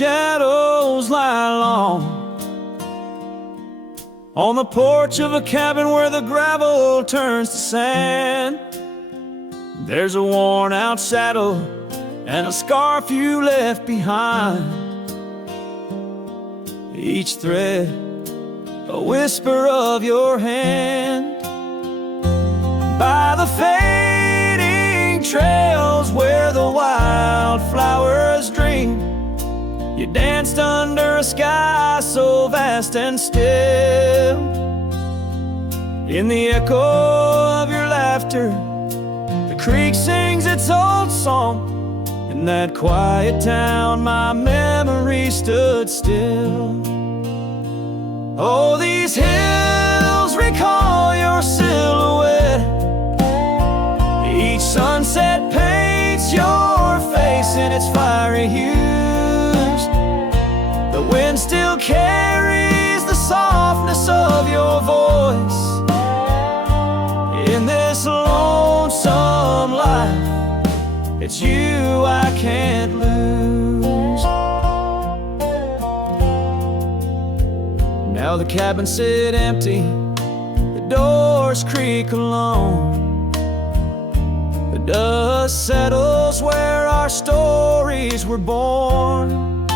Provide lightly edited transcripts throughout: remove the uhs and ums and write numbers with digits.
shadows lie long on the porch of a cabin where the gravel turns to sand. There's a worn-out saddle and a scarf you left behind, each thread a whisper of your hand. By the fading trails where the wildflowers dream, you danced under a sky so vast and still. In the echo of your laughter, the creek sings its old song. In that quiet town, my memory stood still. Oh, these hills recall your silhouette. Each sunset paints your face in its fiery hues. The wind still carries the softness of your voice. In this lonesome life, it's you I can't lose. Now the cabins sit empty, the doors creak alone. The dust settles where our stories were born.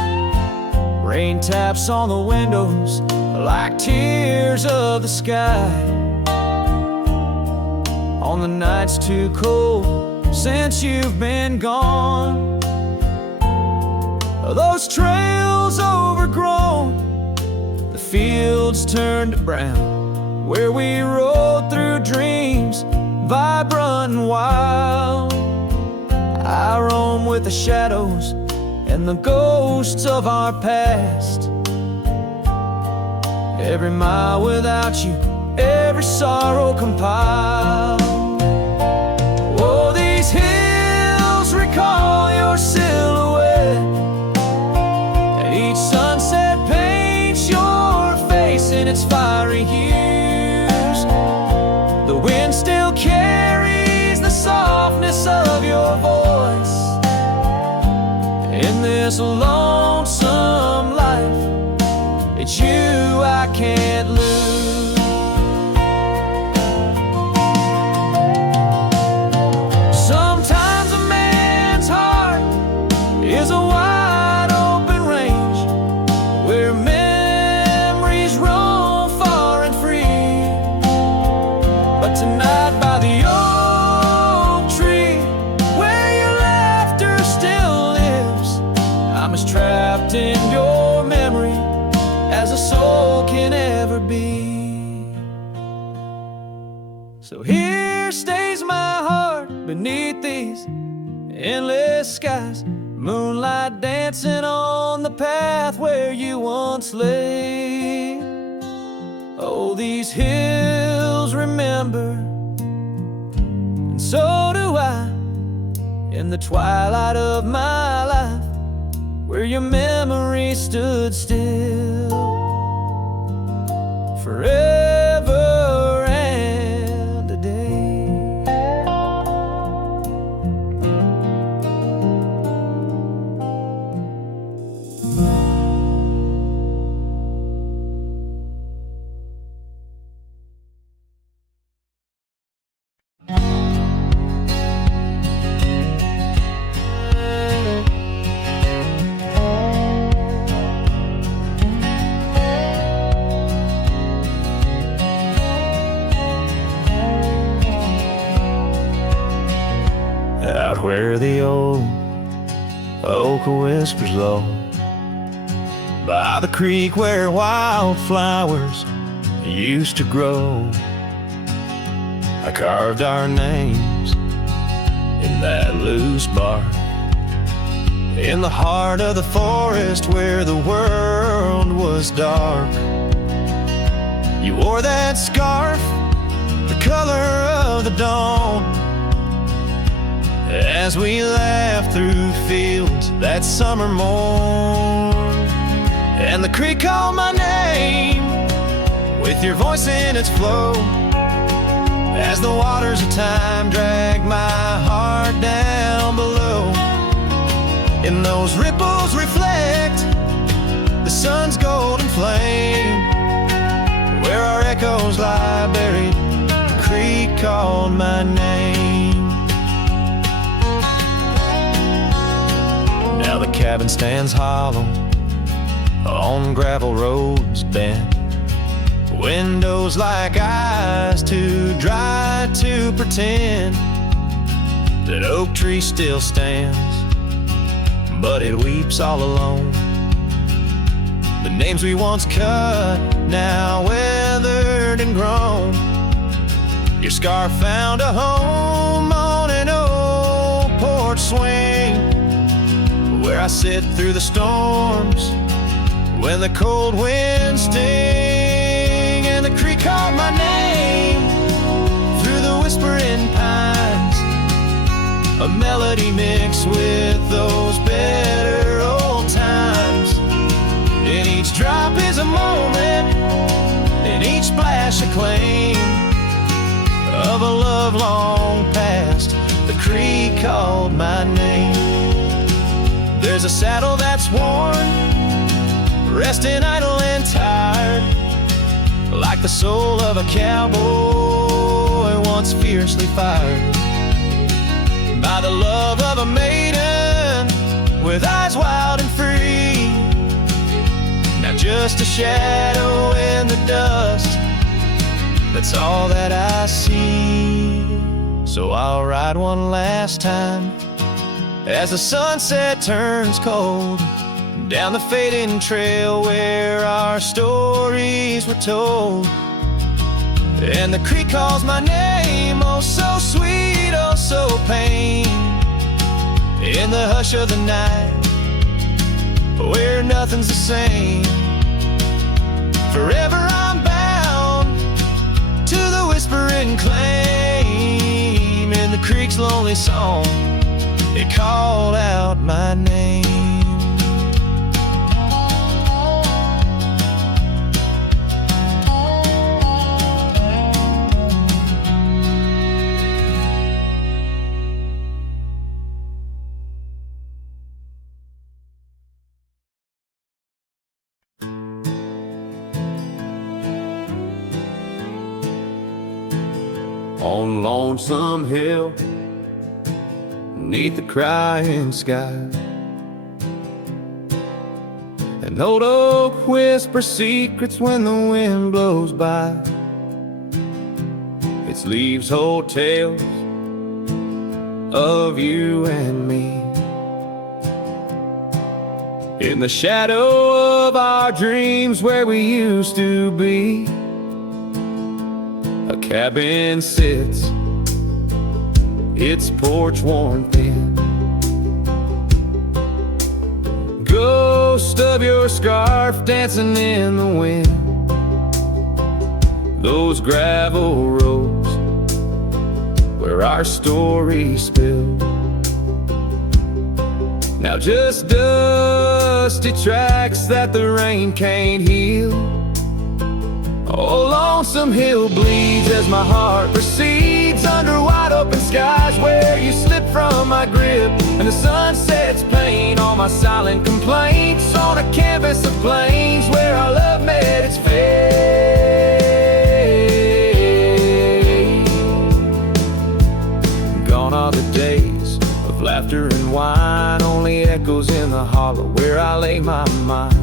Rain taps on the windows like tears of the sky. On the nights too cold since you've been gone, those trails overgrown, the fields turned to brown, where we rode through dreams vibrant and wild. I roam with the shadows and the ghosts of our past. Every mile without you, every sorrow compiled. Oh, these hills recall your silhouette, and each sunset paints your face in its fiery hues. The wind still carries the softness of your voice. In this lonesome life, it's you I can't lose. Sometimes a man's heart is a wide open range where memories roam far and free. But tonight by the oak tree where your laughter still lives, I'm as trapped in your memory as a soul can ever be. So here stays my heart beneath these endless skies, moonlight dancing on the path where you once lay. Oh, these hills remember, and so do I, in the twilight of my life, where your memory stood still forever and a day. Out where the old oak whispers low, by the creek where wildflowers used to grow, I carved our names in that loose bark, in the heart of the forest where the world was dark. You wore that scarf, the color of the dawn, as we laughed through fields that summer morn. And the creek called my name with your voice in its flow, as the waters of time dragged my heart down below. And those ripples reflect cabin stands hollow on gravel roads bent. Windows like eyes too dry to pretend that oak tree still stands, but it weeps all alone. The names we once cut, now weathered and grown. Your scar found a home on an old porch swing, where I sit through the storms when the cold winds sting. And the creek called my name through the whispering pines, a melody mixed with those better old times. And each drop is a moment, and each splash a claim of a love long past. The creek called my name. There's a saddle that's worn, resting idle and tired, like the soul of a cowboy once fiercely fired by the love of a maiden with eyes wild and free. Now just a shadow in the dust, that's all that I see. So I'll ride one last time as the sunset turns cold, down the fading trail where our stories were told. And the creek calls my name, oh so sweet, oh so pain. In the hush of the night, where nothing's the same. Forever I'm bound to the whispering claim. In the creek's lonely song, it called out my name. On Lonesome Hill, neath the crying sky, an old oak whispers secrets when the wind blows by. Its leaves hold tales of you and me, in the shadow of our dreams where we used to be. A cabin sits, its porch worn thin, ghost of your scarf dancing in the wind. Those gravel roads where our stories spilled, now just dusty tracks that the rain can't heal. Oh, Lonesome Hill bleeds as my heart recedes under wide open skies where you slip from my grip, and the sun sets paint on my silent complaints on a canvas of plains where our love met its fate. Gone are the days of laughter and wine, only echoes in the hollow where I lay my mind.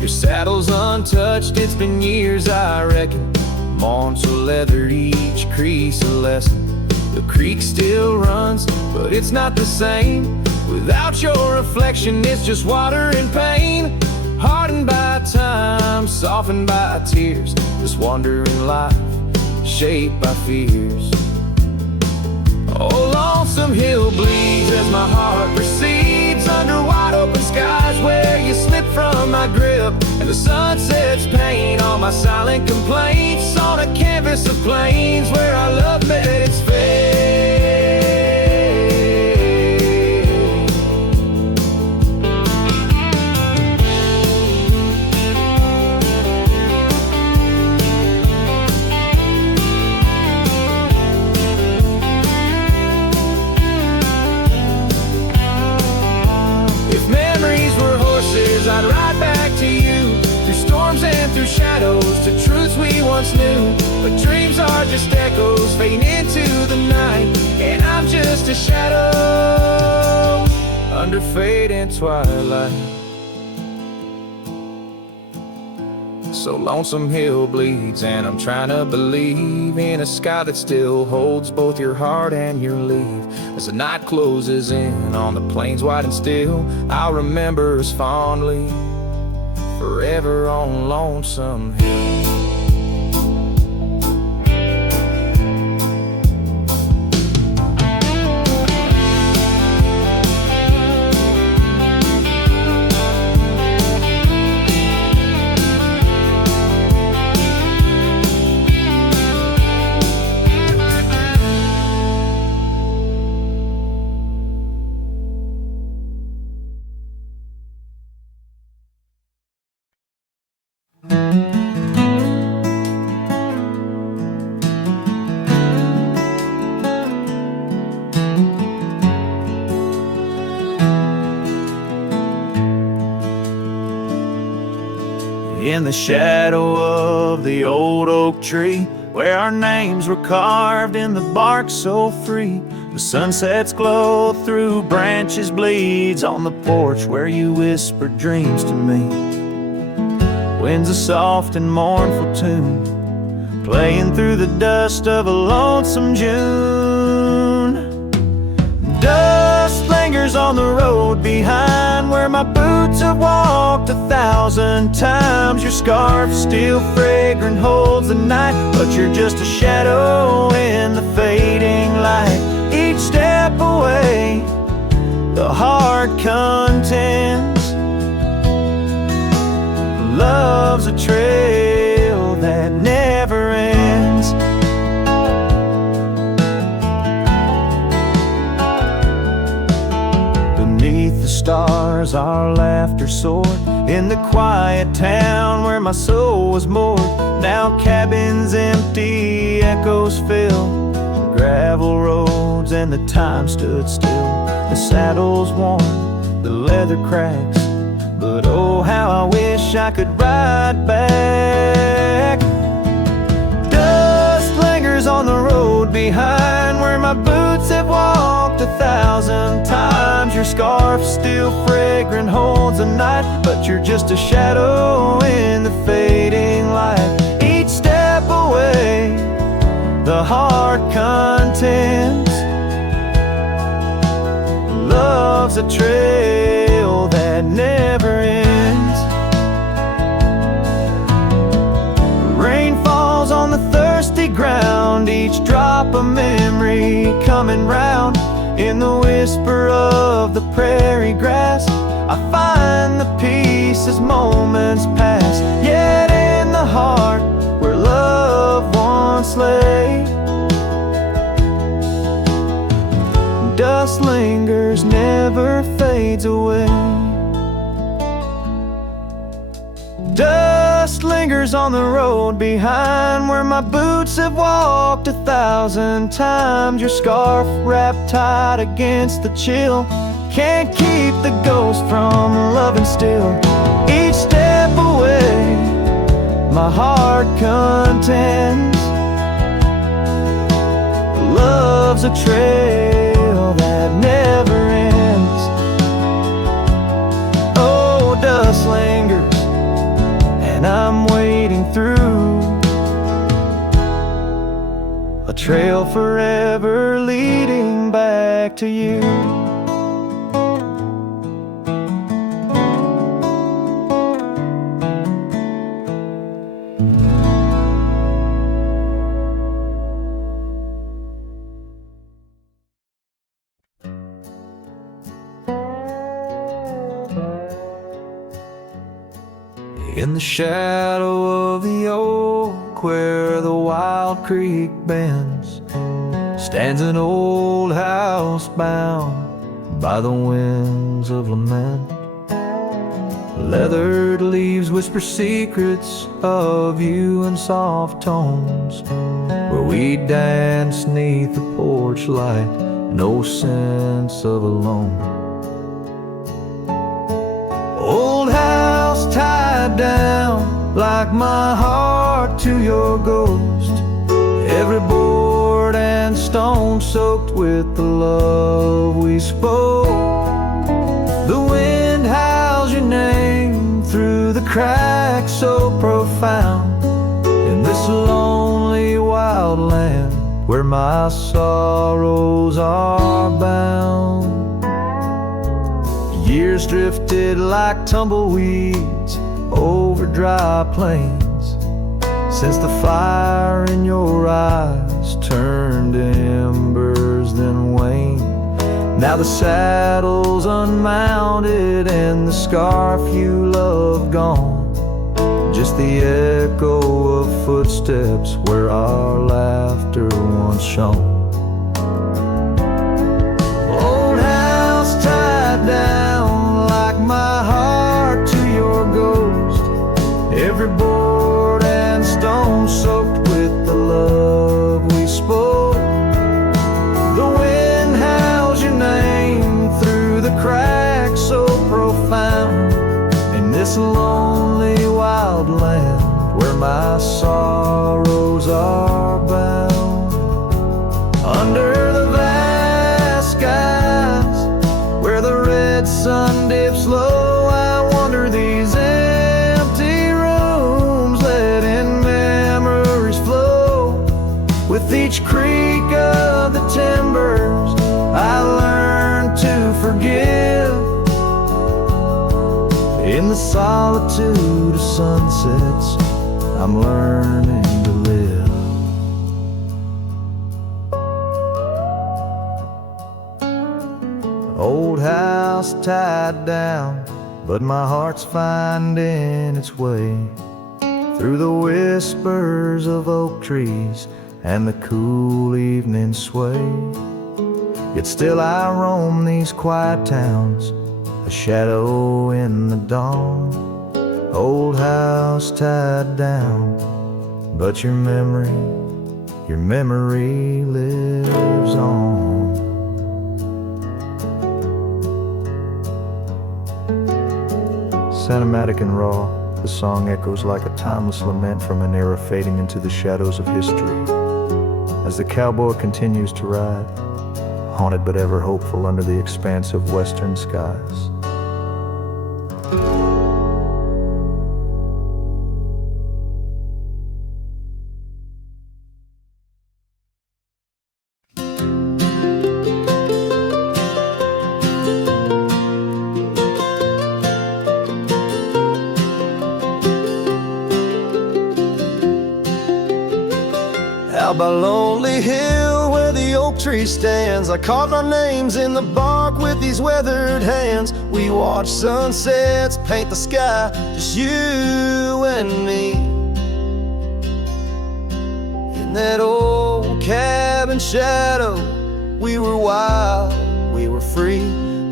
Your saddle's untouched, it's been years I reckon, mourned so leathered, each crease a lesson. The creek still runs, but it's not the same without your reflection. It's just water and pain, hardened by time, softened by tears. This wandering life, shaped by fears. Oh, Lonesome Hill bleeds as my heart recedes under wide open skies where you slip from my grip, and the sun sets paint on my silent complaints on a canvas of plains where our love met its fate. I'd ride back to you through storms and through shadows, to truths we once knew. But dreams are just echoes fading into the night, and I'm just a shadow under fading twilight. So lonesome hill bleeds, and I'm trying to believe in a sky that still holds both your heart and your leave. As the night closes in on the plains wide and still, I'll remember us fondly, forever on Lonesome Hill. In the shadow of the old oak tree, where our names were carved in the bark so free, the sunset's glow through branches bleeds on the porch where you whispered dreams to me. Winds a soft and mournful tune, playing through the dust of a lonesome June. Dust lingers on the road behind where my boots have walked 1,000 times. Your scarf still fragrant holds the night, but you're just a shadow in the fading light. Each step away, the heart contends. Love's a trail that never ends. Beneath the stars our laughter soared, in the quiet town where my soul was moored. Now cabins empty, echoes fill gravel roads, and the time stood still. The saddle's worn, the leather cracks, but oh how I wish I could ride back. Dust lingers on the road behind where my boots have walked 1,000 times. Your scarf still fragrant holds the night, but you're just a shadow in the fading light. Each step away, the heart contends. Love's a trail that never ends. Rain falls on the thirsty ground, each drop a memory coming round. In the whisper of the prairie grass, I find the peace as moments pass. Yet in the heart where love once lay, dust lingers, never fades away. Dust lingers on the road behind where my boots have walked 1,000 times. Your scarf wrapped tight against the chill can't keep the ghost from loving still. Each step away, my heart contends. Love's a trail that never ends. Oh, dust lingers, and I'm wading through a trail forever leading back to you. In the shadow of the oak where the wild creek bends, stands an old house bound by the winds of lament. Leathered leaves whisper secrets of you in soft tones, where we dance 'neath the porch light, no sense of alone. Old house tied down like my heart to your ghost, every board and stone soaked with the love we spoke. crack so profound in this lonely wild land where my sorrows are bound. Years drifted like tumbleweeds over dry plains since the fire in your eyes turned to embers then waned. Now the saddle's unmounted and the scarf you love gone, just the echo of footsteps where our laughter once shone. Old house tied down like my heart to your ghost, every board and stone soaked with the love we spoke. The wind howls your name through the cracks so profound in this lonely wild land where my sorrows are bound. Under the vast skies where the red sun dips low, I wander these empty rooms, letting memories flow. With each creak of the timbers I learn to forgive. In the solitude of sunsets I'm learning to live. Old house tied down, but my heart's finding its way through the whispers of oak trees and the cool evening sway. Yet still I roam these quiet towns, a shadow in the dawn. Old house tied down, but your memory lives on. Cinematic and raw, the song echoes like a timeless lament from an era fading into the shadows of history. As the cowboy continues to ride, haunted but ever hopeful under the expanse of western skies. Out by Lonely Hill where the oak tree stands, I carved our names in the bark with these weathered hands. We watch sunsets paint the sky, just you and me. In that old cabin shadow, we were wild, we were free.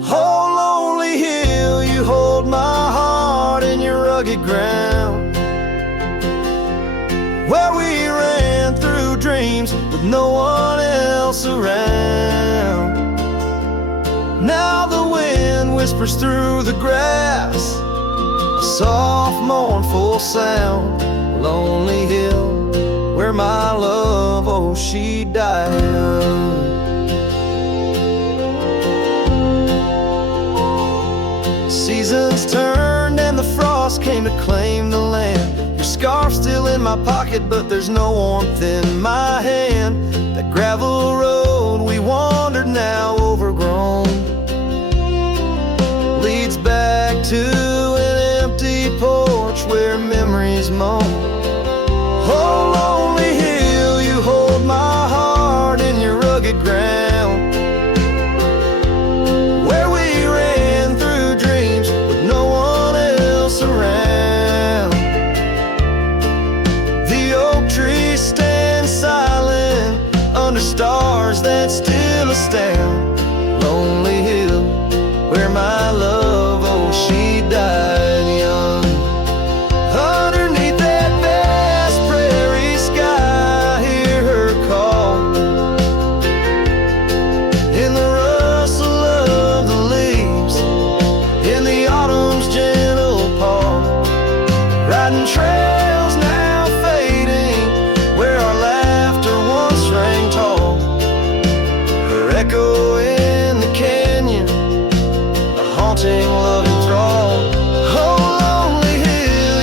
Oh, Lonely Hill, you hold my heart in your rugged ground, where we ran through dreams with no one else around. Now the wind whispers through the grass, a soft mournful sound. Lonely Hill, where my love, oh, she died young. Seasons turned and the frost came to claim the land. Your scarf's still in my pocket, but there's no warmth in my hand. That gravel road we wandered, now overgrown, leads back to an empty porch where memories moan. Oh, Lonely Hill, you hold my heart in your rugged ground, where we ran through dreams with no one else around. The oak trees stand silent under stars that still astound. Lonely Hill, where my love, oh, she died young. Underneath that vast prairie sky, hear her call. In the rustle of the leaves, in the autumn's gentle paw, riding trails now fading, where our laughter once rang tall. Her echo in the canyon, a haunting love enthrall. Oh, Lonely Hill,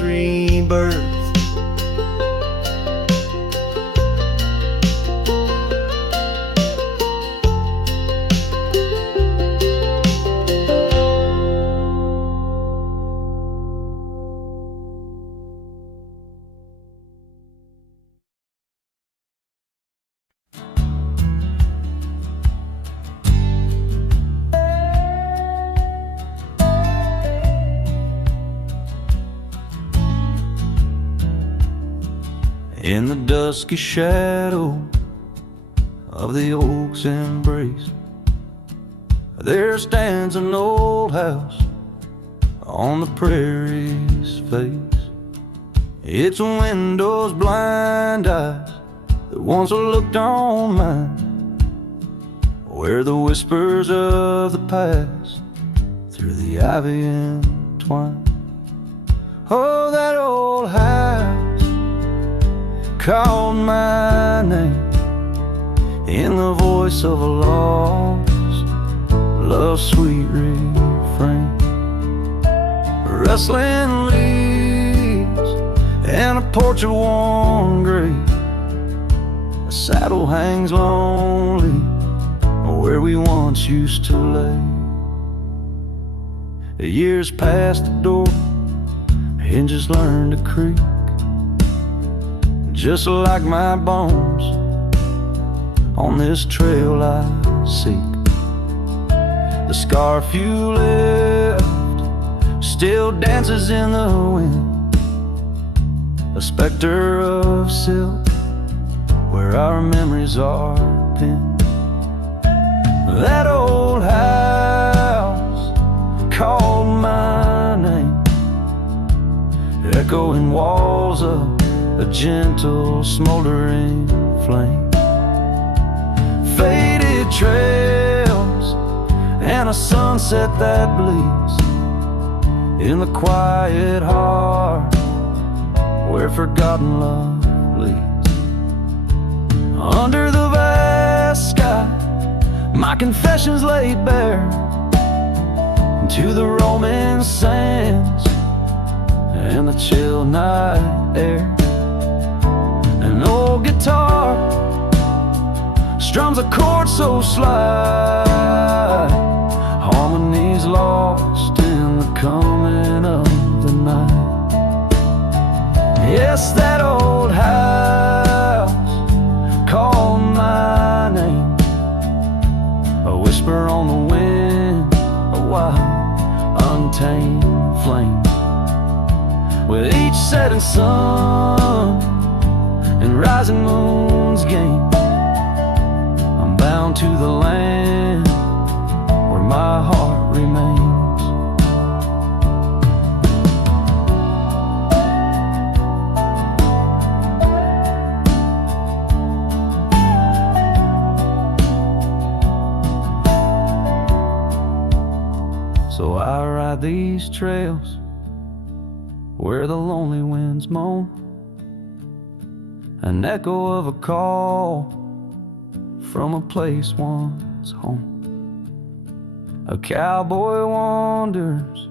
its rebirth. In the dusky shadow of the oak's embrace, there stands an old house on the prairie's face. Its windows blind eyes that once looked on mine, where the whispers of the past through the ivy entwine. Oh, that old house called my name in the voice of a lost love's sweet refrain. Rustling leaves and a porch of worn gray, a saddle hangs lonely where we once used to lay. The years past the door, hinges learned to creak, just like my bones on this trail I seek. The scarf you left still dances in the wind, a specter of silk where our memories are pinned. That old house called my name, echoing walls of a gentle smoldering flame. Faded trails and a sunset that bleeds in the quiet heart where forgotten love leads. Under the vast sky, my confessions laid bare to the roaming sands and the chill night air. An old guitar strums a chord so slight, harmonies lost in the coming of the night. Yes, that old house called my name, a whisper on the wind, a wild, untamed flame. With each setting sun and rising moon's game, I'm bound to the land where my heart remains. So I ride these trails where the lonely winds moan, an echo of a call from a place once home. A cowboy wanders,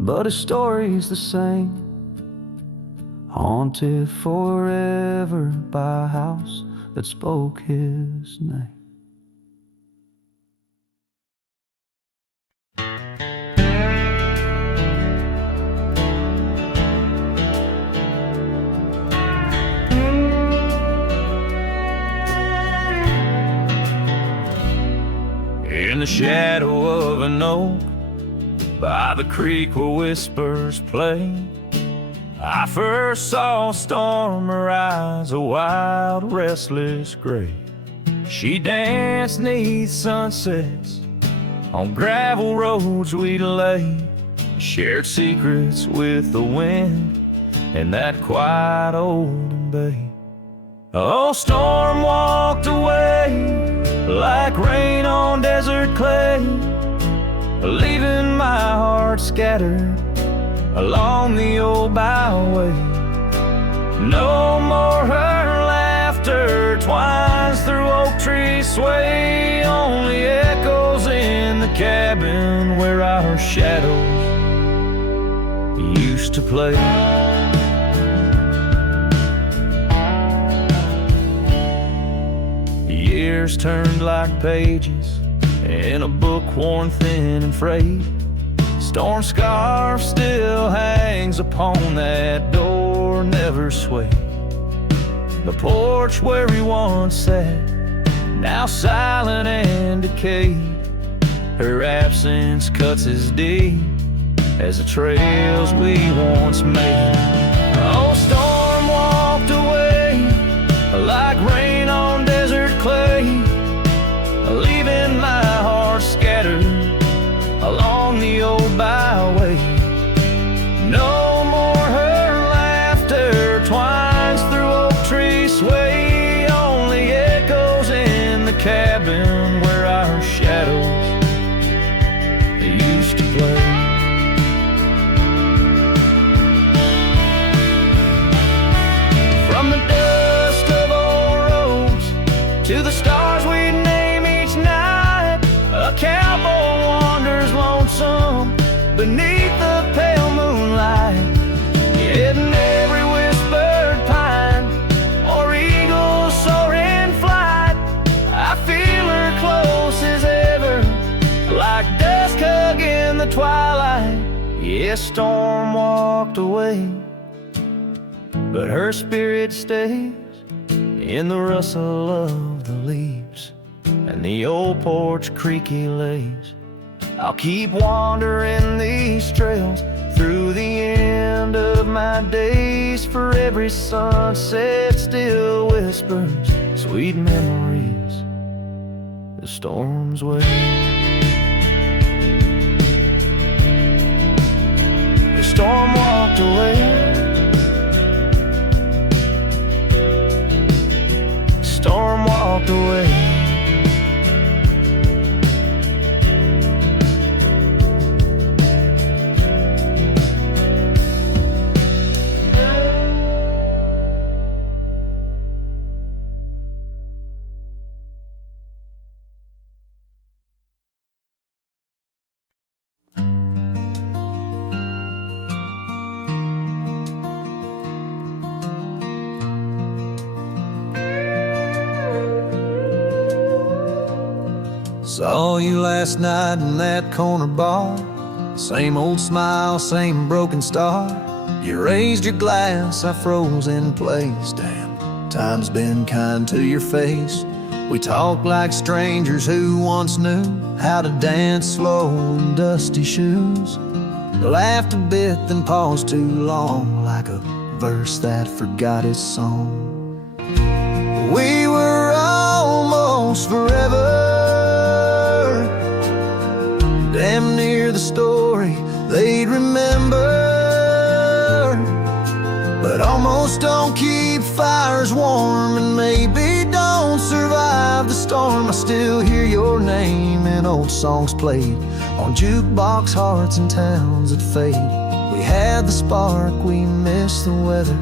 but his story's the same, haunted forever by a house that spoke his name. In the shadow of an oak, by the creek where whispers play, I first saw a storm arise, a wild, restless gray. She danced 'neath sunsets on gravel roads we'd lay, shared secrets with the wind in that quiet old bay. Oh, storm walked away like rain on desert clay, leaving my heart scattered along the old byway. No more her laughter twines through oak tree sway, only echoes in the cabin where our shadows used to play. Years turned like pages in a book worn thin and frayed. Storm scarf still hangs upon that door, never swayed. The porch where we once sat, now silent and decayed. Her absence cuts as deep as the trails we once made. Oh, storm walked away like rain on desert clay, leaving my heart scattered along the old byway. No more her laughter twines through oak tree sway, only echoes in the cabin where our shadows used to play. From the dust of old roads to the stars we'd name each night, a cowboy wanders lonesome beneath the pale moonlight, hidden every whispered pine or eagle soar in flight. I feel her close as ever, like dusk hugging the twilight. Yes, storm walked away, but her spirit stays in the rustle of the leaves and the old porch creaky lays. I'll keep wandering these trails through the end of my days, for every sunset still whispers sweet memories the storm's way. The storm walked away, storm walked away. Saw you last night in that corner bar, same old smile, same broken star. You raised your glass, I froze in place. Damn, time's been kind to your face. We talked like strangers who once knew how to dance slow in dusty shoes. Laughed a bit, then paused too long, like a verse that forgot its song. We were almost forever, damn near the story they'd remember. But almost don't keep fires warm, and maybe don't survive the storm. I still hear your name in old songs played on jukebox hearts and towns that fade. We had the spark, we missed the weather.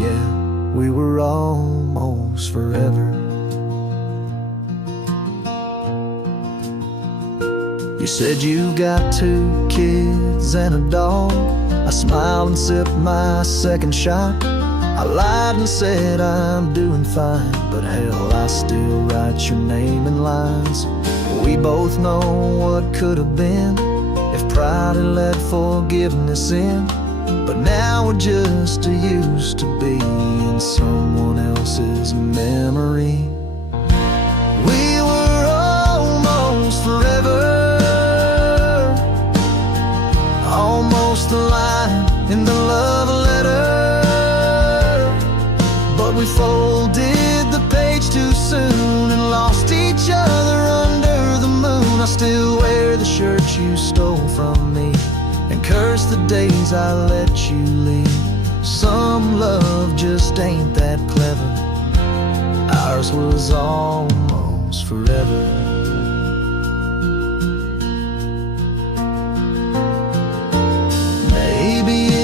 Yeah, we were almost forever. You said you got 2 kids and a dog. I smiled and sipped my second shot. I lied and said I'm doing fine, but hell, I still write your name in lines. We both know what could have been if pride had let forgiveness in. But now we're just used to be in someone else's memory. We were almost forever, almost the line in the love letter. But we folded the page too soon and lost each other under the moon. I still wear the shirt you stole from me and curse the days I let you leave. Some love just ain't that clever. Ours was almost forever.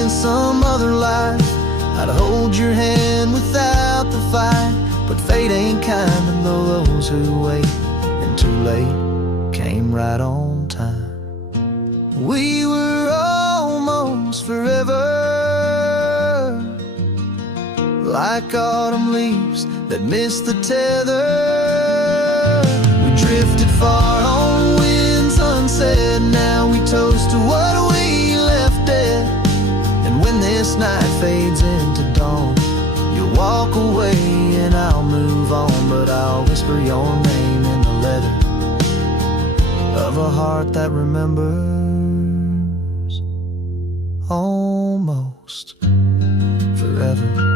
Some other life I'd hold your hand without the fight, but fate ain't kind to those who wait, and too late came right on time. We were almost forever, like autumn leaves that miss the tether. We drifted far on winds unsaid. Now we toast to what we left dead. And when this night fades into dawn, you'll walk away and I'll move on. But I'll whisper your name in the letter of a heart that remembers almost forever.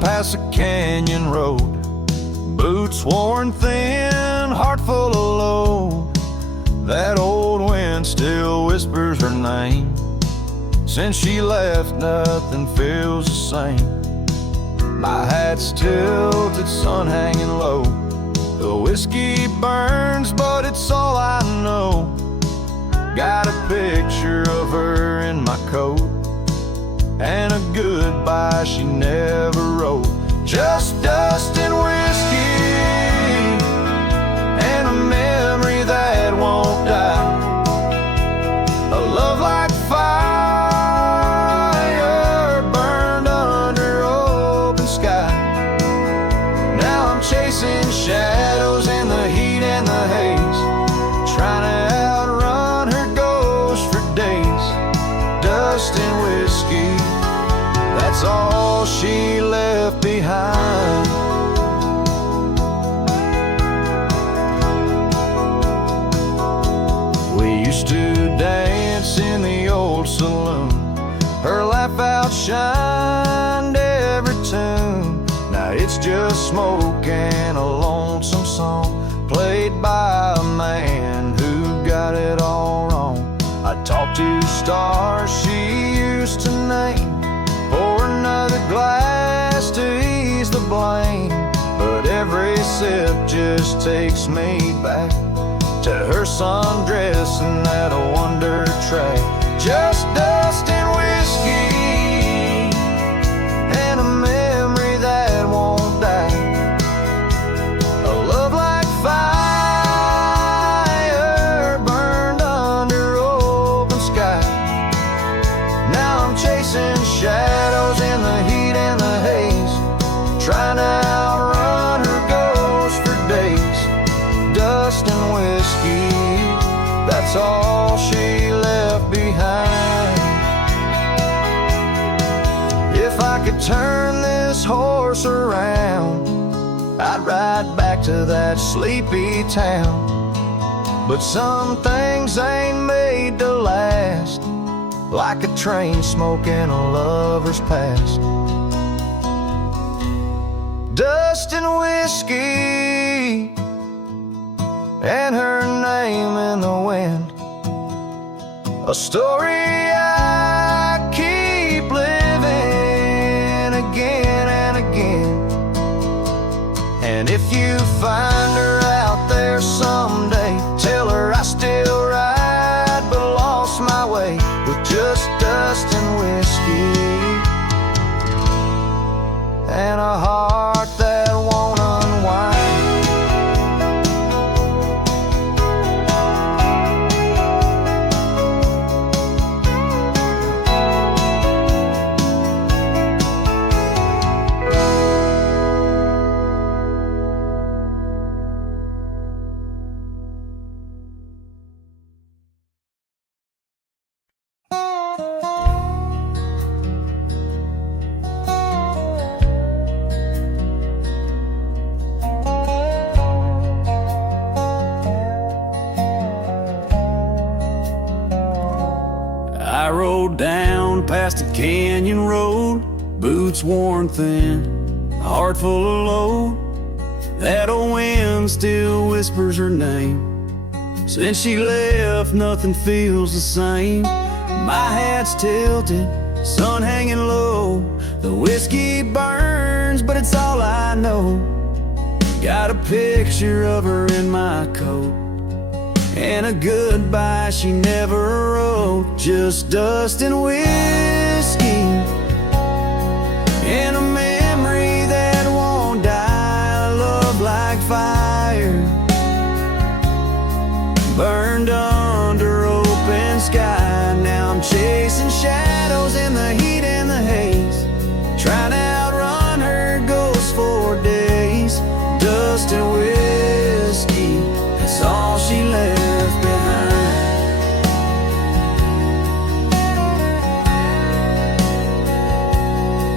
Past a canyon road, boots worn thin, heart full of load. That old wind still whispers her name. Since she left, nothing feels the same. My hat's tilted, sun hanging low. The whiskey burns, but it's all I know. Got a picture of her in my coat, and a goodbye she never wrote. Just dust and whiskey, and a memory that won't die. A love like fire, burned under open sky. Now I'm chasing shadows in the heat and the haze, trying to outrun her ghost for days. Dust and whiskey, that's all she left behind. We used to dance in the old saloon. Her laugh outshined every tune. Now it's just smoke and a lonesome song, played by a man who got it all wrong. I talked to stars she used to name, pour another glass to ease the blame. But every sip just takes me back to her sundress and that wonder track. Just dust and whiskey, and a memory that won't die. A love like fire, burned under open sky. Now I'm chasing shadows in the heat and the haze, trying to outrun her ghost for days. Dust and whiskey, that's all she left behind. If I could turn this horse around, I'd ride back to that sleepy town. But some things ain't made to last, like a train smoke in a lover's past. Dust and whiskey, and her name in the wind. A story I keep living again and again. And if you find her out there someday, tell her I still ride but lost my way, with just dust and whiskey, and a heart that won't unwind. I rode down past a canyon road, boots worn thin, heart full of load. That old wind still whispers her name. Since she left, nothing feels the same. My hat's tilted, sun hanging low. The whiskey burns, but it's all I know. Got a picture of her in my coat, and a goodbye she never wrote. Just dust and whiskey, and a memory that won't die. Love like fire, burned under open sky. Now I'm chasing shadows in the heat and the haze, trying to outrun her ghost for days. Dust and whiskey, that's all she left behind.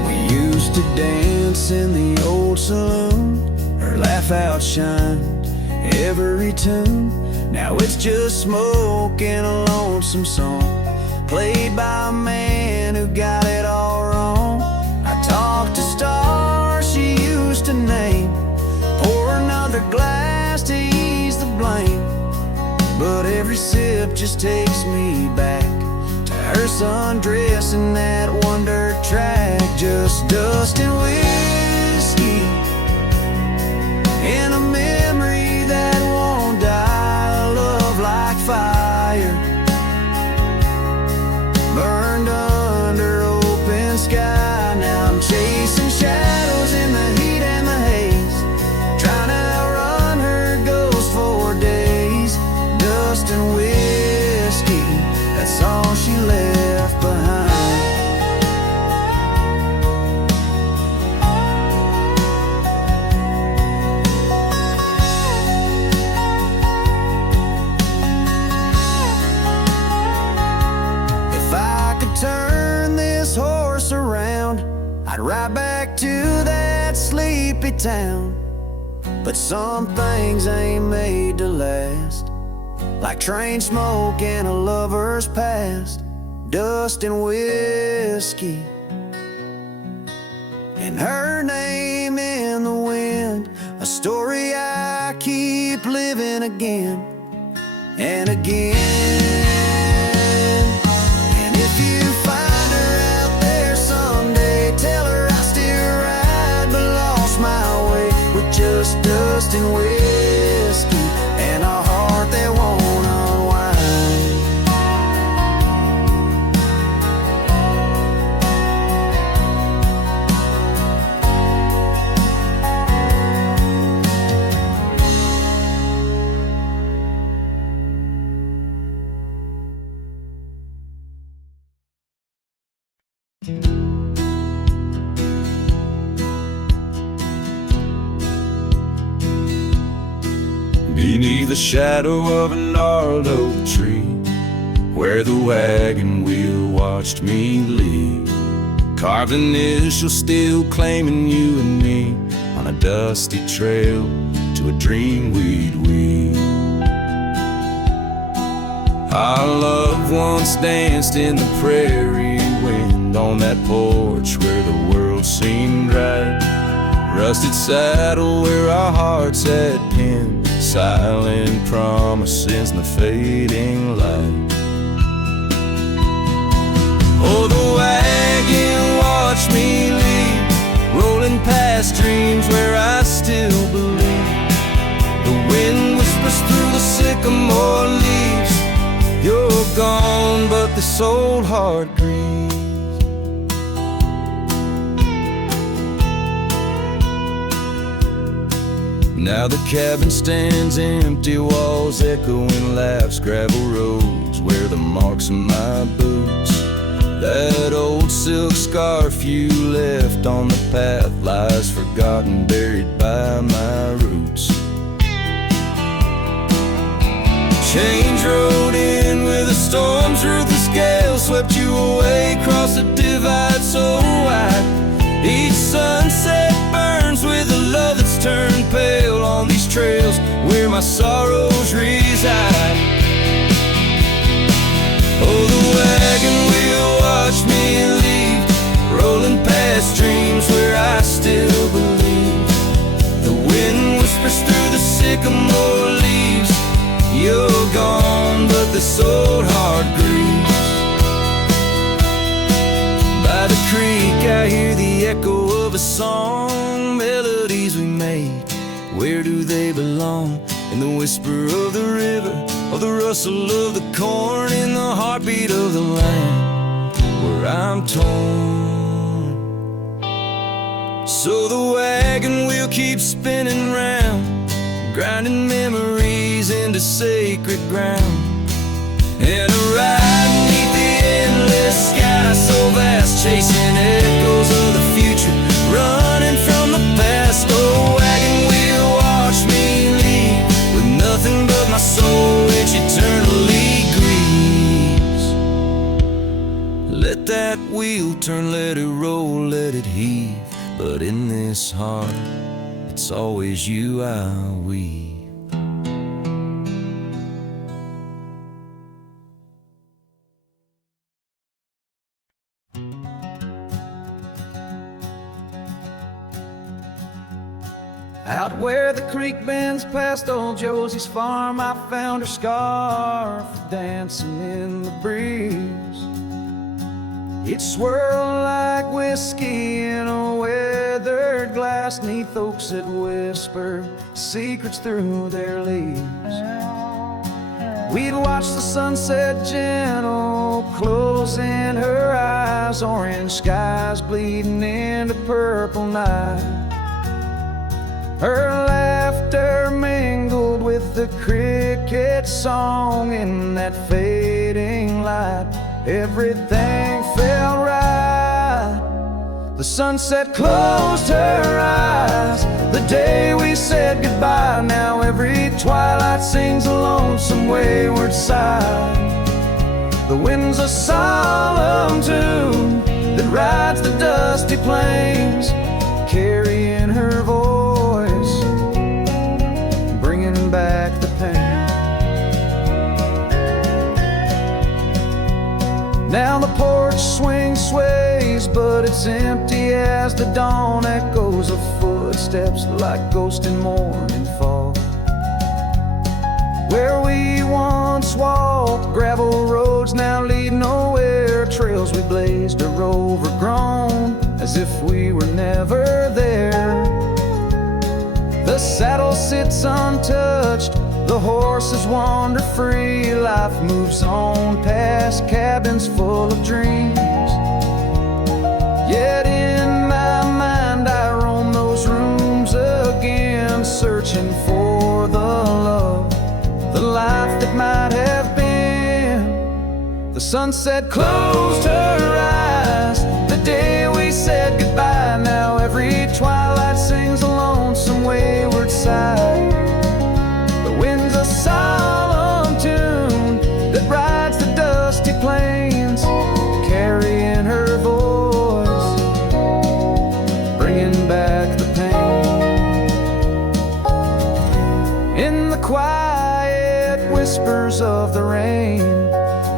We used to dance in the old saloon, her laugh outshined every tune. Now it's just smoke and a lonesome song, played by a man who got it all wrong. I talk to stars she used to name, pour another glass to ease the blame, but every sip just takes me back to her sundress and that one dirt track. Just dust and whiskey, and a memory that won't die. Love like fire, burned under open sky. Now I'm chasing shadows in the heat and the haze, trying to outrun her ghost for days. Dust and whiskey, that's all she left behind. If I could turn this horse around, I'd ride back to that sleepy town. But some things ain't made to last, like train smoke and a lover's past. Dust and whiskey, and her name in the wind, a story I keep living again and again. And if you find her out there someday, tell her I still ride but lost my way, with just dust and whiskey and a heart that won't unwind. Beneath the shadow of a gnarled oak tree, where the wagon wheel watched me leave, carved initials still claiming you and me, on a dusty trail to a dream we'd weave. Our loved ones danced in the prairie wind, on that porch where the world seemed right. Rusted saddle where our hearts had pinned, silent promises in the fading light. Oh, the wagon watched me leave, rolling past dreams where I still believe. The wind whispers through the sycamore leaves, you're gone, but this old heart grieves. Now the cabin stands empty, walls echoing laughs, gravel roads where the marks of my boots. That old silk scarf you left on the path lies forgotten, buried by my roots. Change rode in with the storm's ruthless gale, swept you away across the divide so wide. Each sunset burns with a love that's turned pale on these trails where my sorrows reside. Oh, the wagon wheel watched me leave, rolling past dreams where I still believe. The wind whispers through the sycamore leaves, you're gone, but this old heart grieves. creek I hear the echo of a song. Melodies we made, where do they belong? In the whisper of the river, or the rustle of the corn, in the heartbeat of the land where I'm torn. So the wagon wheel keeps spinning round, grinding memories into sacred ground. And a ride beneath the endless sky so vast, chasing echoes of the future, running from the past. Oh, wagon wheel, watch me leave, with nothing but my soul which eternally grieves. Let that wheel turn, let it roll, let it heave, but in this heart, it's always you I weave. Out where the creek bends past old Josie's farm, I found her scarf dancing in the breeze. It swirled like whiskey in a weathered glass, 'neath oaks that whisper secrets through their leaves. We'd watch the sunset gentle, closing her eyes, orange skies bleeding into purple night. Her laughter mingled with the cricket song in that fading light. Everything felt right. The sunset closed her eyes the day we said goodbye. Now every twilight sings a lonesome wayward sigh. The wind's a solemn tune that rides the dusty plains, carrying her voice, bringing back the pain. Now the porch swing sways, but it's empty as the dawn echoes of footsteps like ghosts in morning fog. Where we once walked, gravel roads now lead nowhere. Trails we blazed are overgrown, as if we were never there. The saddle sits untouched, the horses wander free. Life moves on past cabins full of dreams. Yet in my mind I roam those rooms again, searching for the love, the life that might have been. The sunset closed her eyes the day we said goodbye. Now every twilight sings a lonesome wayward sigh. The wind's a solemn tune that rides the dusty plains, carrying her voice, bringing back the pain. In the quiet whispers of the rain,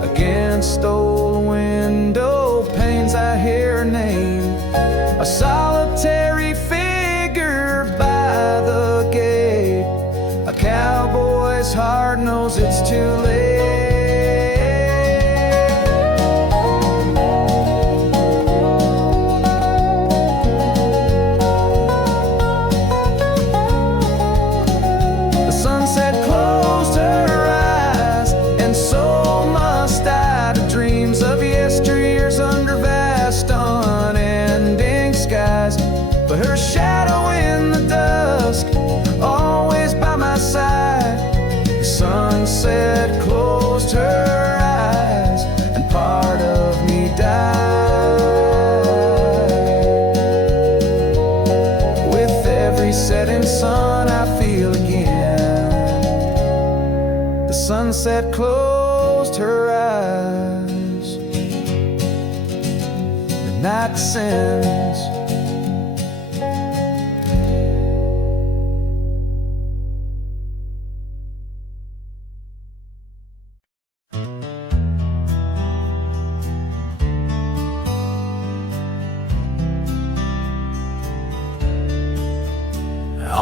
against old window panes I hear her name, a solitary figure by the gate. A cowboy's heart knows it's too late. The sunset closed her eyes, and so must I, to dreams of yesteryears under vast unending skies. But her shadow in the dusk, always by my side. The sunset closed her eyes, and part of me died. With every setting sun I feel again. The sunset closed her eyes. The night descends.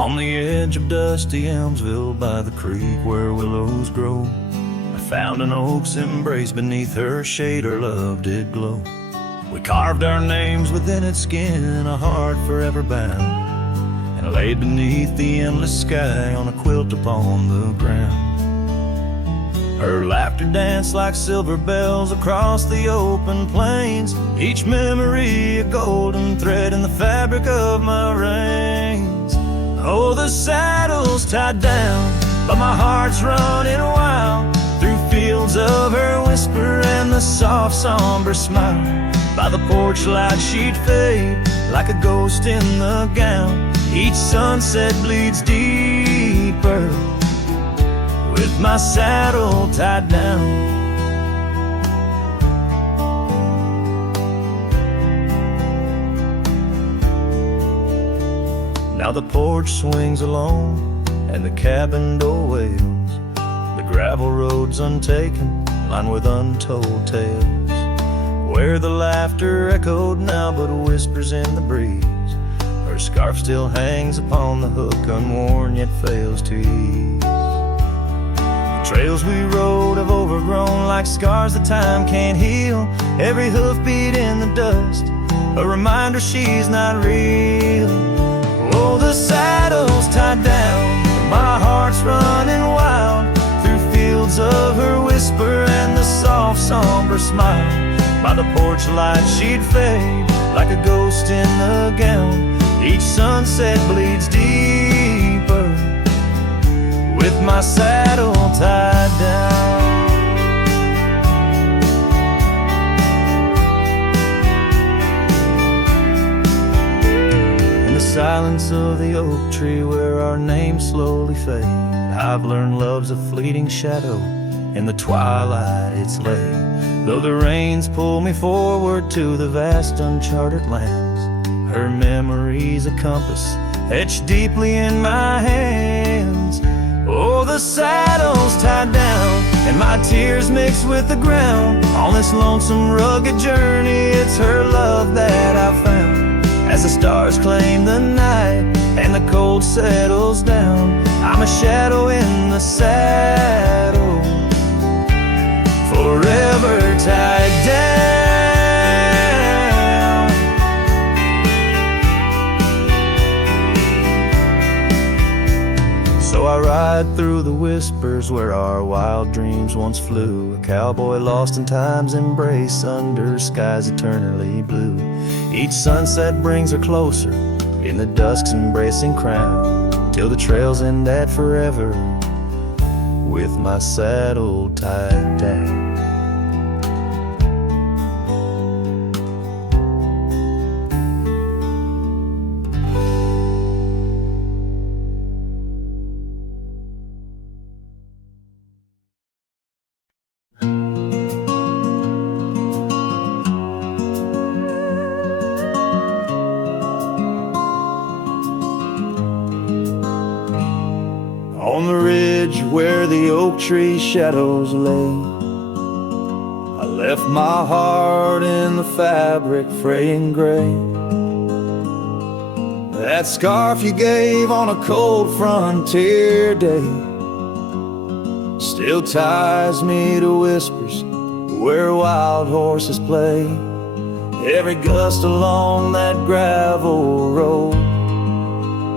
On the edge of dusty Elmsville, by the creek where willows grow, I found an oak's embrace. Beneath her shade her love did glow. We carved our names within its skin, a heart forever bound, and laid beneath the endless sky on a quilt upon the ground. Her laughter danced like silver bells across the open plains, each memory a golden thread in the fabric of my reins. Oh, the saddle's tied down, but my heart's running wild through fields of her whisper and the soft somber smile. By the porch light she'd fade like a ghost in the gown. Each sunset bleeds deeper with my saddle tied down. Now the porch swings alone and the cabin door wails, the gravel road's untaken, lined with untold tales, where the laughter echoed now but whispers in the breeze. Her scarf still hangs upon the hook, unworn yet fails to ease. The trails we rode have overgrown like scars that time can't heal. Every hoofbeat in the dust, a reminder she's not real. Oh, the saddle's tied down, my heart's running wild through fields of her whisper and the soft somber smile. By the porch light she'd fade like a ghost in the gown. Each sunset bleeds deeper with my saddle tied down. In the silence of the oak tree where our names slowly fade, I've learned love's a fleeting shadow. In the twilight it's late, though the rains pull me forward to the vast uncharted lands. Her memory's a compass etched deeply in my hands. Oh, the saddle's tied down and my tears mix with the ground. On this lonesome rugged journey, it's her love that I found. As the stars claim the night and the cold settles down, I'm a shadow in the saddle, forever tied down. So I ride through the whispers where our wild dreams once flew, a cowboy lost in time's embrace under skies eternally blue. Each sunset brings her closer in the dusk's embracing crown, till the trails end at forever with my saddle tied down. On the ridge where the oak tree shadows lay, I left my heart in the fabric fraying gray. That scarf you gave on a cold frontier day still ties me to whispers where wild horses play. Every gust along that gravel road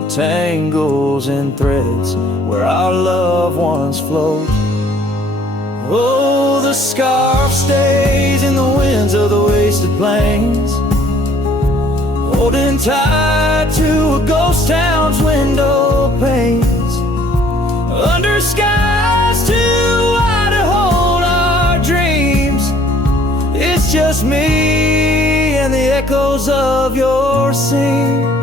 tangles in threads where our love once flowed. Oh, the scarf stays in the winds of the wasted plains, holding tight to a ghost town's window panes, under skies too wide to hold our dreams. It's just me and the echoes of your scenes.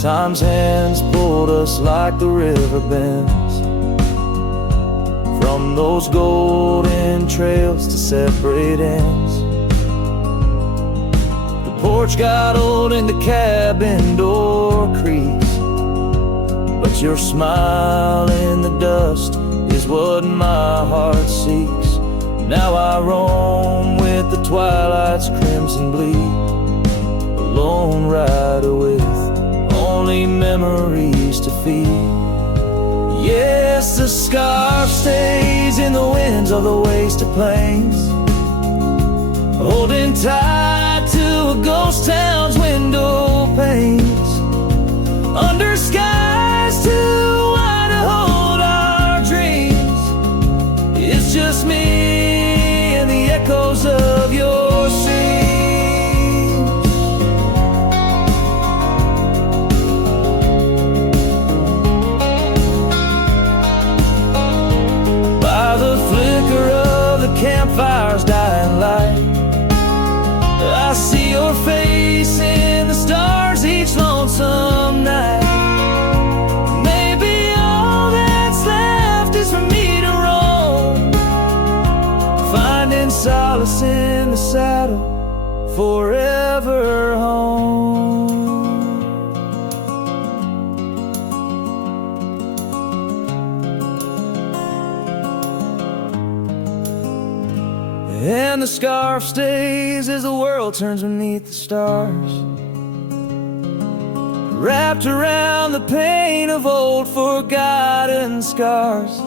Time's hands pulled us like the river bends, from those golden trails to separate ends. The porch got old and the cabin door creaks, but your smile in the dust is what my heart seeks. Now I roam with the twilight's crimson bleed, a lone rider with only memories to feed. Yes, the scarf stays in the winds of the wasted plains, holding tight to a ghost town's window panes, under skies too wide to hold our dreams. It's just me and the echoes of your scenes. By the flicker of the campfire's dying light, I see your face in the stars each lonesome night. Maybe all that's left is for me to roam, finding solace in the saddle, forever home. And the scarf stays as the world turns beneath the stars, wrapped around the pain of old forgotten scars.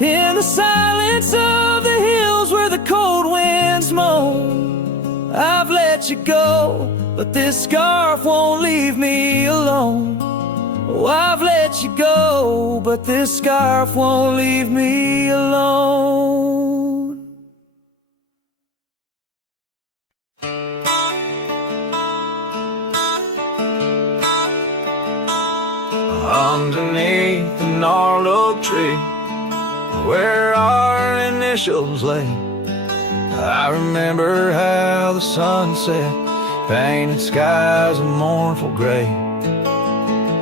In the silence of the hills where the cold winds moan, I've let you go, but this scarf won't leave me alone. Oh, I've let you go, but this scarf won't leave me alone. Underneath the gnarled oak tree, where our initials lay, I remember how the sunset painted skies a mournful gray.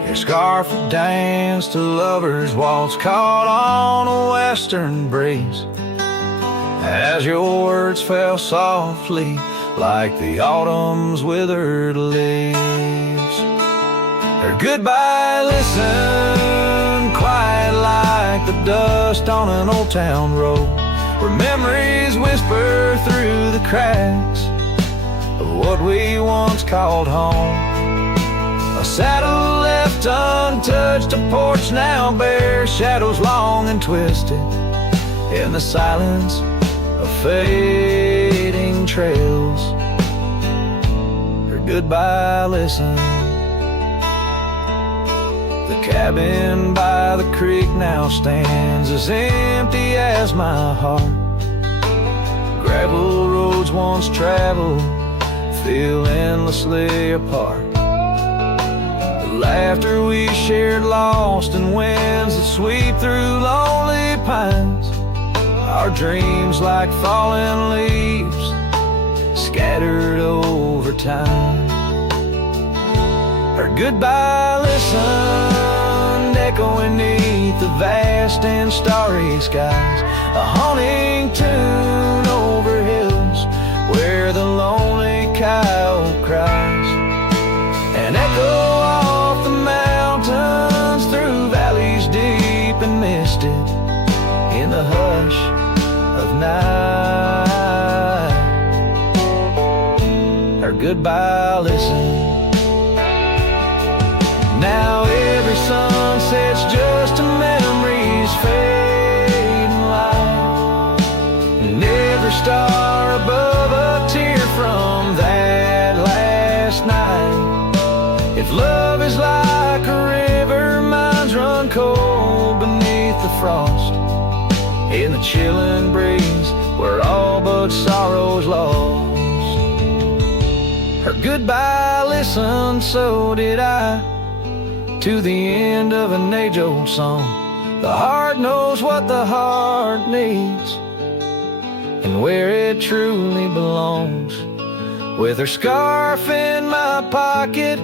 Your scarf would dance to lovers' waltz caught on a western breeze, as your words fell softly like the autumn's withered leaves. Her goodbye listened, quiet like the dust on an old town road, where memories whisper through the cracks of what we once called home. A saddle left untouched, a porch now bare, shadows long and twisted in the silence of fading trails. Her goodbye listened. The cabin by the creek now stands as empty as my heart. Gravel roads once traveled feel endlessly apart. The laughter we shared lost in winds that sweep through lonely pines. Our dreams like fallen leaves scattered over time. Her goodbye listened, echoing neath the vast and starry skies, a haunting tune over hills where the lonely coyote cries, an echo off the mountains through valleys deep and misted in the hush of night. Her goodbye listened. Now every sunset's just a memory's fading light, and every star above a tear from that last night. If love is like a river, mine's run cold beneath the frost, in the chilling breeze where all but sorrow's lost. Her goodbye listened, so did I, to the end of an age-old song. The heart knows what the heart needs and where it truly belongs. With her scarf in my pocket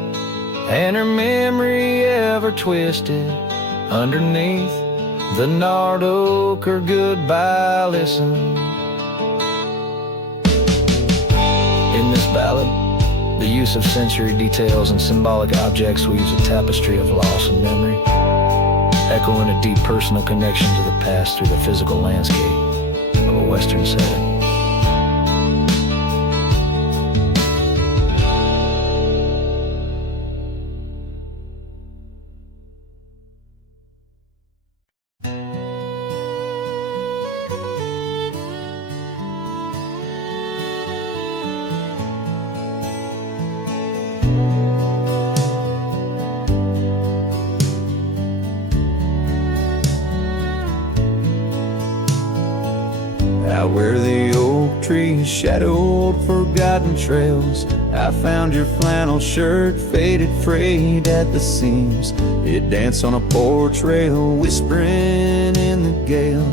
and her memory ever twisted underneath the gnarled oak, her goodbye listen. In this ballad, the use of sensory details and symbolic objects weaves a tapestry of loss and memory, echoing a deep personal connection to the past through the physical landscape of a Western setting. where the oak trees shadowed forgotten trails. I found your flannel shirt, faded, frayed at the seams. It danced on a porch rail, whispering in the gale.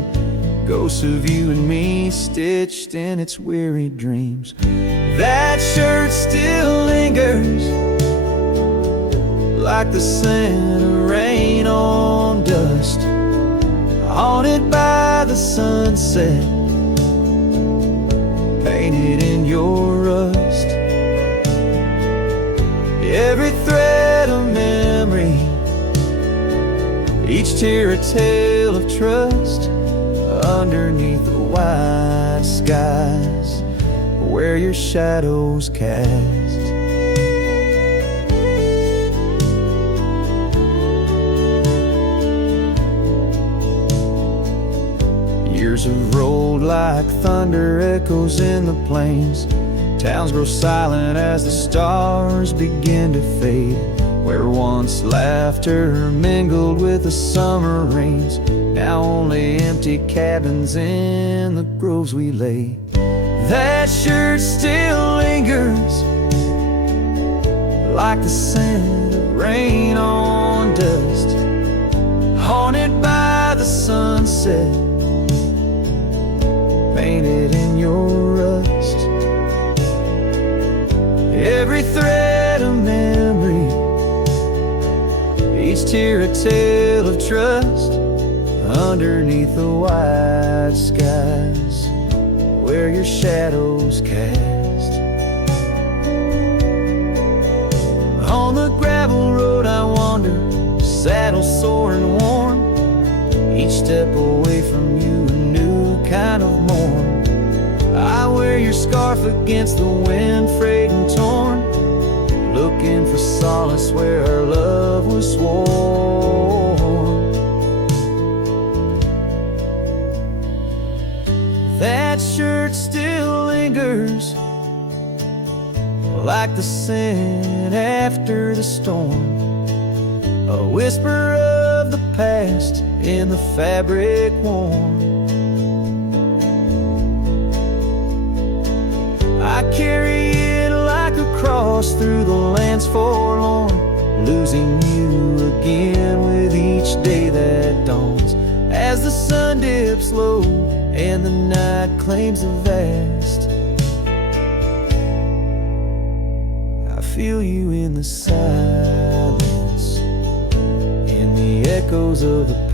Ghosts of you and me stitched in its weary dreams. That shirt still lingers, like the scent of rain on dust, haunted by the sunset, painted in your rust. Every thread of memory, each tear a tale of trust, underneath the wide skies where your shadows cast. Years have rolled like thunder echoes in the plains. Towns grow silent as the stars begin to fade. Where once laughter mingled with the summer rains, now only empty cabins in the groves we lay. That shirt still lingers, like the scent of rain on dust, haunted by the sunset, painted in your rust. Every thread of memory, each tear a tale of trust, underneath the wide skies where your shadows cast. On the gravel road I wander, saddle sore and worn, each step away from you a new kind of morn. I wear your scarf against the wind, frayed and torn, looking for solace where our love was sworn. That shirt still lingers, like the scent after the storm, a whisper of the past in the fabric worn. I carry it like a cross through the lands forlorn, losing you again with each day that dawns, as the sun dips low and the night claims the vast. I feel you in the silence, in the echoes of the past.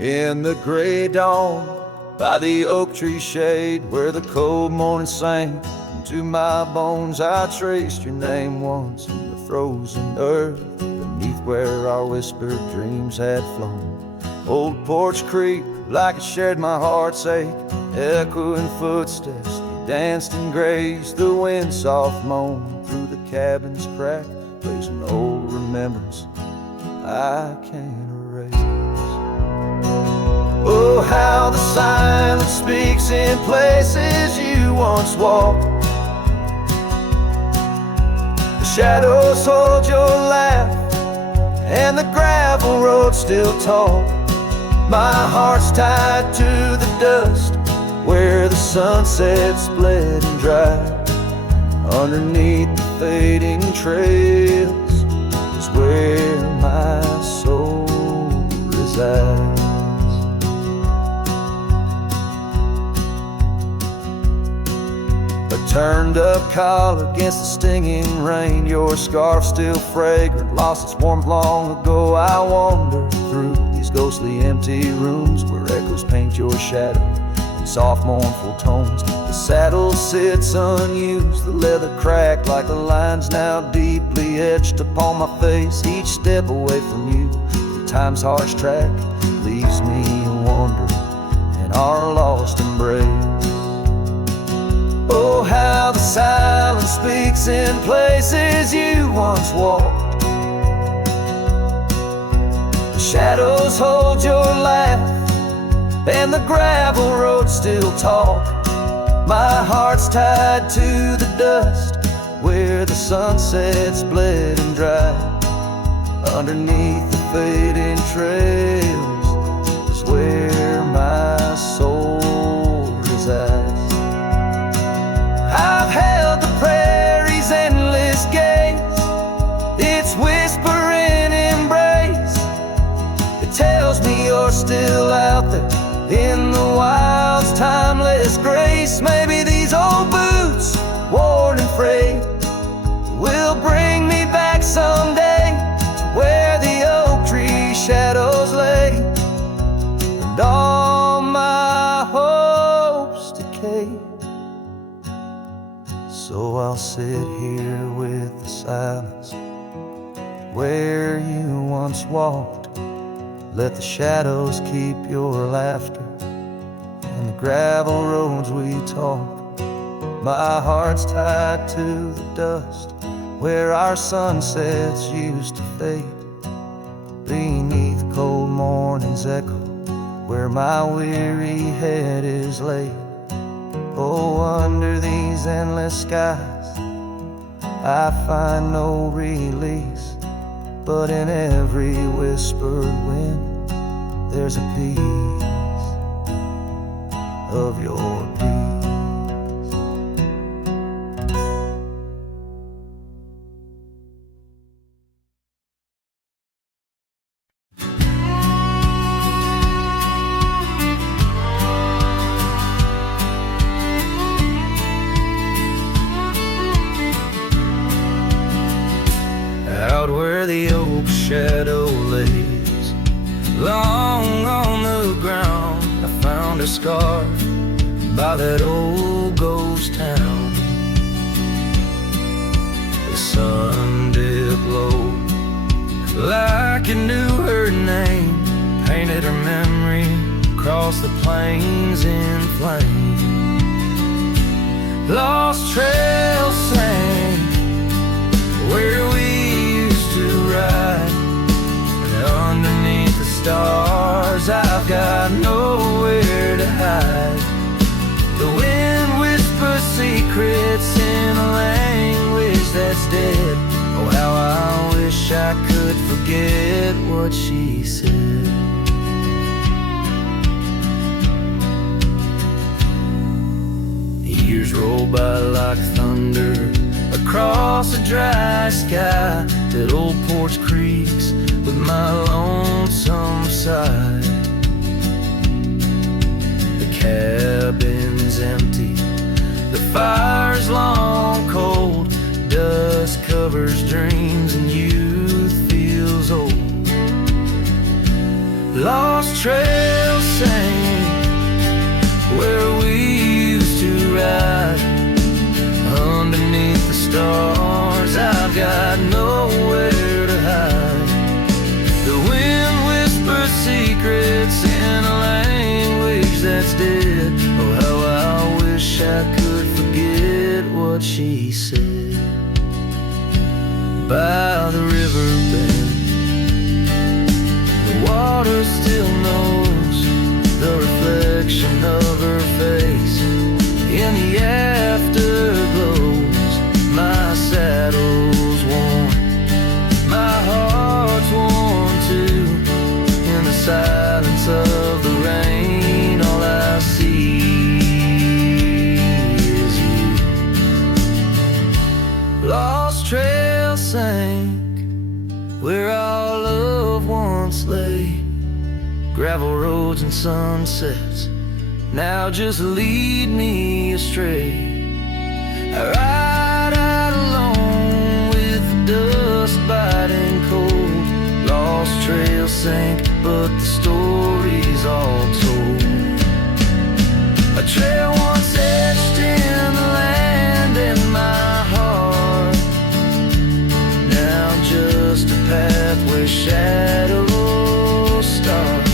In the gray dawn, by the oak tree shade, where the cold morning sank into my bones, I traced your name once in the frozen earth, beneath where our whispered dreams had flown. Old Porch Creek, like it shared my heart's ache, echoing footsteps, they danced and grazed. The wind soft moan through the cabin's crack, plays an old remembrance I can't erase. Oh, how the silence speaks in places you once walked. The shadows hold your laugh, and the gravel road still tall. My heart's tied to the dust, where the sunset split and dried. Underneath the fading trails is where my soul resides. Turned up collar against the stinging rain, your scarf still fragrant, lost its warmth long ago. I wander through these ghostly empty rooms where echoes paint your shadow in soft mournful tones. The saddle sits unused, the leather cracked like the lines now deeply etched upon my face. Each step away from you, time's harsh track leaves me a wandering in our lost embrace. Oh, how the silence speaks in places you once walked. The shadows hold your laugh, and the gravel roads still talk. My heart's tied to the dust, where the sunsets bled and dried. Underneath the fading trails is where my soul resides. I've held the prairie's endless gaze, its whispering embrace. It tells me you're still out there in the wild's timeless grace. Maybe these old boots, worn and frayed, will bring me back someday to where the oak tree shadows lay, and all my hopes decay. So I'll sit here with the silence where you once walked. Let the shadows keep your laughter and the gravel roads we talk. My heart's tied to the dust where our sunsets used to fade. Beneath cold morning's echo, where my weary head is laid. Oh, under these endless skies I find no release, but in every whispered wind there's a piece of your peace. Out where the oak shadow lays long on the ground, I found a scar by that old ghost town. The sun dipped low like it knew her name, painted her memory across the plains in flame. Lost trails sang where we ride, and underneath the stars I've got nowhere to hide. The wind whispers secrets in a language that's dead. Oh, how I wish I could forget what she said. The years roll by like thunder across a dry sky. That old porch creaks with my lonesome side. The cabin's empty, the fire's long cold. Dust covers dreams and youth feels old. Lost trails sing where we used to ride. Underneath the stars I've got nowhere to hide. The wind whispers secrets in a language that's dead. Oh, how I wish I could forget what she said. By the river bend, the water still knows the reflection of her face in the afterglows. My saddle's worn, my heart's worn too. In the silence of the rain, all I see is you. Lost trail sank where our love once lay. Gravel roads and sunsets now just lead me astray. I ride out alone with the dust biting cold. Lost trails sank, but the story's all told. A trail once etched in the land and my heart, now just a path where shadows start.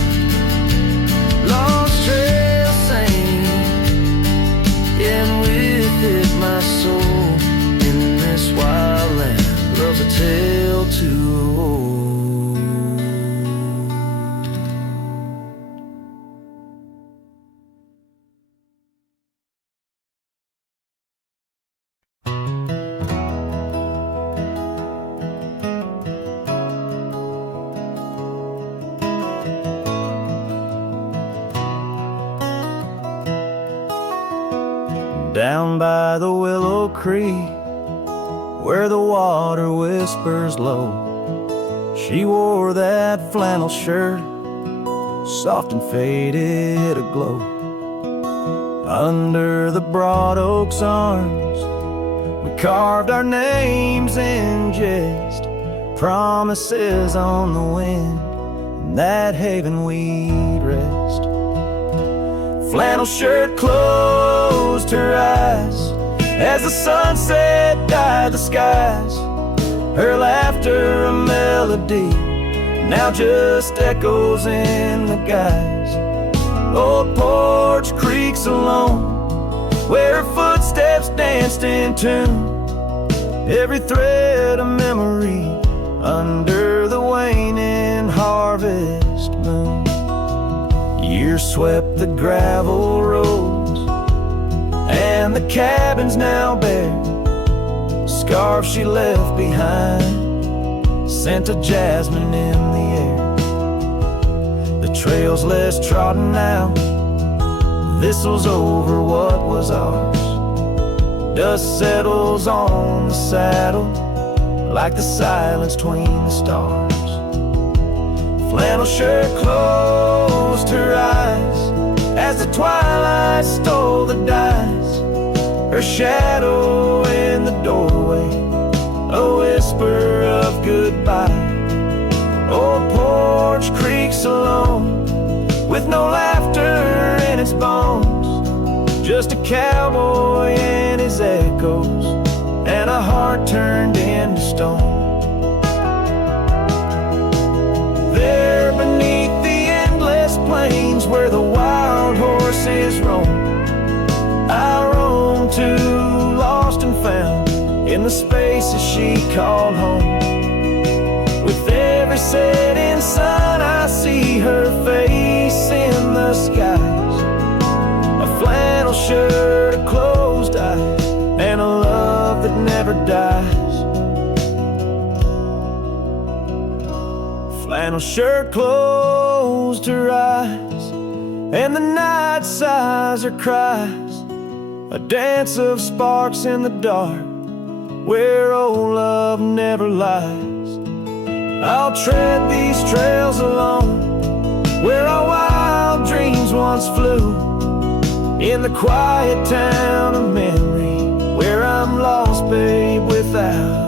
Lost trails sank, and with it Down by the Willow Creek, where the water whispers low, she wore that flannel shirt, soft and faded aglow. Under the broad oak's arms, we carved our names in jest, promises on the wind, in that haven we'd rest. Flannel shirt closed her eyes as the sunset dyed the skies. Her laughter a melody, now just echoes in the guise. Old porch creaks alone, where her footsteps danced in tune. Every thread a memory under the waning harvest moon. Years swept the gravel roads, and the cabin's now bare. Scarves she left behind, scent of jasmine in the air. The trail's less trodden now, thistles over what was ours. Dust settles on the saddle, like the silence between the stars. Flannel shirt closed her eyes as the twilight stole the dice. Her shadow in the doorway, a whisper of goodbye. Old porch creaks alone, with no laughter in its bones. Just a cowboy and his echoes, and a heart turned into stone. There beneath the endless plains, where the wild horses roam, I roam to, lost and found, in the spaces she called home. With every setting sun, I see her face in the skies. A flannel shirt, a closed eye, and a love that never dies. Flannel shirt closed her eyes, and the night sighs her cries. A dance of sparks in the dark, where old love never lies. I'll tread these trails alone, where our wild dreams once flew. In the quiet town of memory, where I'm lost, babe, without